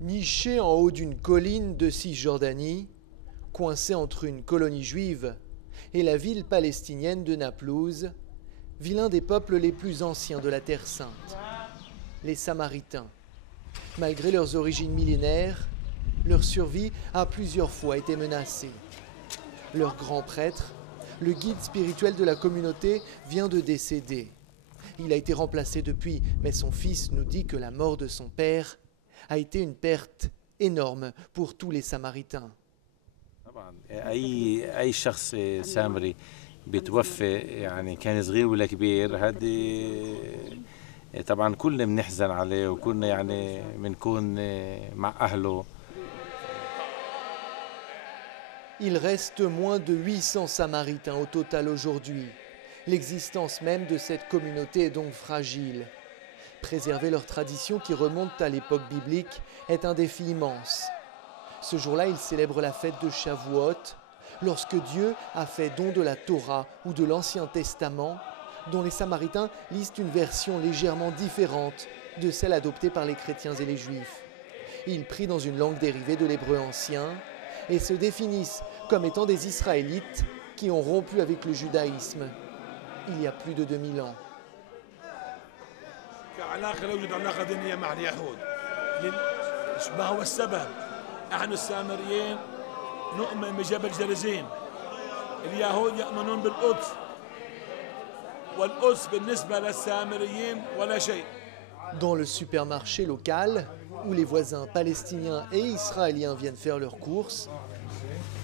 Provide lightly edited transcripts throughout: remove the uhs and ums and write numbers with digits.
Niché en haut d'une colline de Cisjordanie, coincé entre une colonie juive et la ville palestinienne de Naplouse, vit l'un des peuples les plus anciens de la Terre Sainte, les Samaritains. Malgré leurs origines millénaires, leur survie a plusieurs fois été menacée. Leur grand prêtre, le guide spirituel de la communauté, vient de décéder. Il a été remplacé depuis, mais son fils nous dit que la mort de son père a été une perte énorme pour tous les Samaritains. أي شخص سامري بيتوفى يعني كان صغير ولا كبير هذه طبعا كلنا بنحزن عليه وكلنا يعني بنكون مع أهله. Il reste moins de 800 Samaritains au total aujourd'hui. L'existence même de cette communauté est donc fragile. Préserver leurs traditions qui remontent à l'époque biblique est un défi immense. Ce jour-là, ils célèbrent la fête de Shavuot, lorsque Dieu a fait don de la Torah ou de l'Ancien Testament, dont les Samaritains lisent une version légèrement différente de celle adoptée par les chrétiens et les juifs. Ils prient dans une langue dérivée de l'hébreu ancien et se définissent comme étant des Israélites qui ont rompu avec le judaïsme il y a plus de 2000 ans. نحن السامريين نؤمن بجبل جرزيم اليهود يؤمنون بالقدس والقدس بالنسبة للسامريين ولا شيء. Dans le supermarché local, où les voisins palestiniens et israéliens viennent faire leurs courses,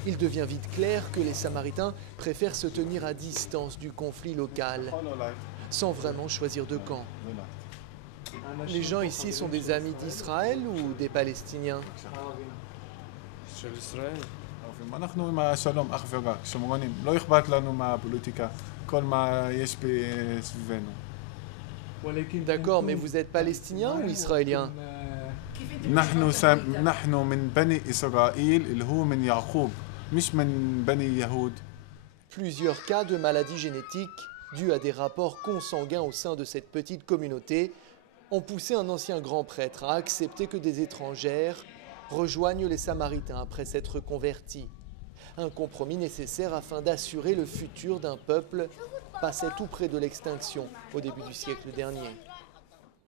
il devient vite clair que les Samaritains préfèrent se tenir à distance du conflit local, sans vraiment choisir de camp. Les gens ici sont des amis d'Israël ou des Palestiniens? אנחנו עם השלום אך ורק, שומרונים, לא אכפת לנו מהפוליטיקה, כל מה יש סביבנו. D'accord, mais vous êtes palestinien ou israélien? نحن من بني إسرائيل اللي هو من يعقوب, مش من بني يهود. Plusieurs cas de maladies génétiques dus à des rapports consanguins au sein de cette petite communauté ont poussé un ancien grand prêtre à accepter que des étrangères rejoignent les Samaritains après s'être convertis. Un compromis nécessaire afin d'assurer le futur d'un peuple passé tout près de l'extinction au début du siècle dernier.